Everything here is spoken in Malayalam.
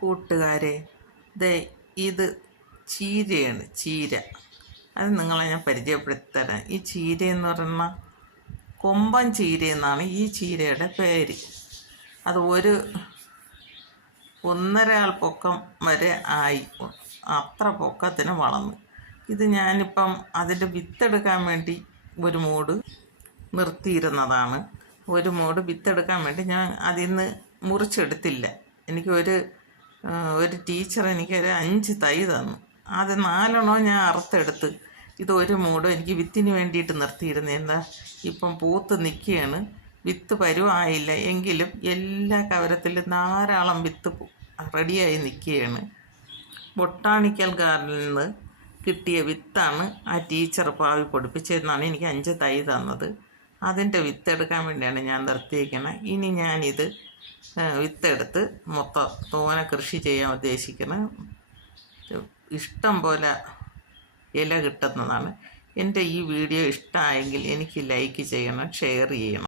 കൂട്ടുകാരെ, ദേ ഇത് ചീരയാണ്. ചീര അത് നിങ്ങളെ ഞാൻ പരിചയപ്പെടുത്തരാം. ഈ ചീര എന്ന് പറയുന്ന കൊമ്പൻ ചീര എന്നാണ് ഈ ചീരയുടെ പേര്. അത് ഒന്നര ആൾ പൊക്കം വരെ ആയി, അത്ര പൊക്കത്തിന് വളർന്നു. ഇത് ഞാനിപ്പം അതിൻ്റെ വിത്തെടുക്കാൻ വേണ്ടി ഒരു മൂട് നിർത്തിയിരുന്നതാണ്. ഒരു മൂട് വിത്തെടുക്കാൻ വേണ്ടി ഞാൻ അതിൽ നിന്ന് മുറിച്ചെടുത്തില്ല. എനിക്ക് ഒരു ടീച്ചർ എനിക്കൊരു 5 തൈ തന്നു. അത് 4 ഞാൻ അറുത്തെടുത്ത്. ഇത് ഒരു മൂട് എനിക്ക് വിത്തിന് വേണ്ടിയിട്ട് നിർത്തിയിരുന്നു. എന്താ ഇപ്പം പൂത്ത് നിൽക്കുകയാണ്. വിത്ത് പരുവായില്ല എങ്കിലും എല്ലാ കവരത്തിലും ധാരാളം വിത്ത് റെഡിയായി നിൽക്കുകയാണ്. ബൊട്ടാണിക്കൽ ഗാർഡനിൽ നിന്ന് കിട്ടിയ വിത്താണ് ആ ടീച്ചർ പാവി പൊടിപ്പിച്ചതെന്നാണ് എനിക്ക് 5 തൈ തന്നത്. അതിൻ്റെ വിത്തെടുക്കാൻ വേണ്ടിയാണ് ഞാൻ നിർത്തിയിരിക്കുന്നത്. ഇനി ഞാനിത് വിത്തെടുത്ത് തോനെ കൃഷി ചെയ്യാൻ ഉദ്ദേശിക്കുന്നത്. ഇഷ്ടം പോലെ ഇല കിട്ടുന്നതാണ്. എൻ്റെ ഈ വീഡിയോ ഇഷ്ടമായെങ്കിൽ എനിക്ക് ലൈക്ക് ചെയ്യണം, ഷെയർ ചെയ്യണം.